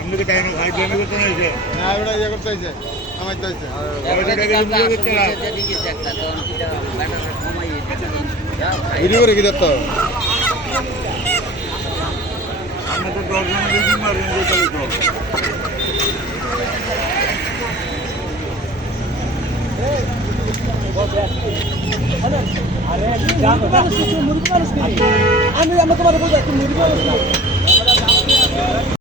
আপনাকে টাইম ভাই জমি করতে হয়েছে না ওটা ইয়ে করতে হয়েছে আমার তো হয়েছে ভিডিও করে কি দেখতে আপনাদের মারেন আমি আমরা তোমার বলতে মুরগি মানুষ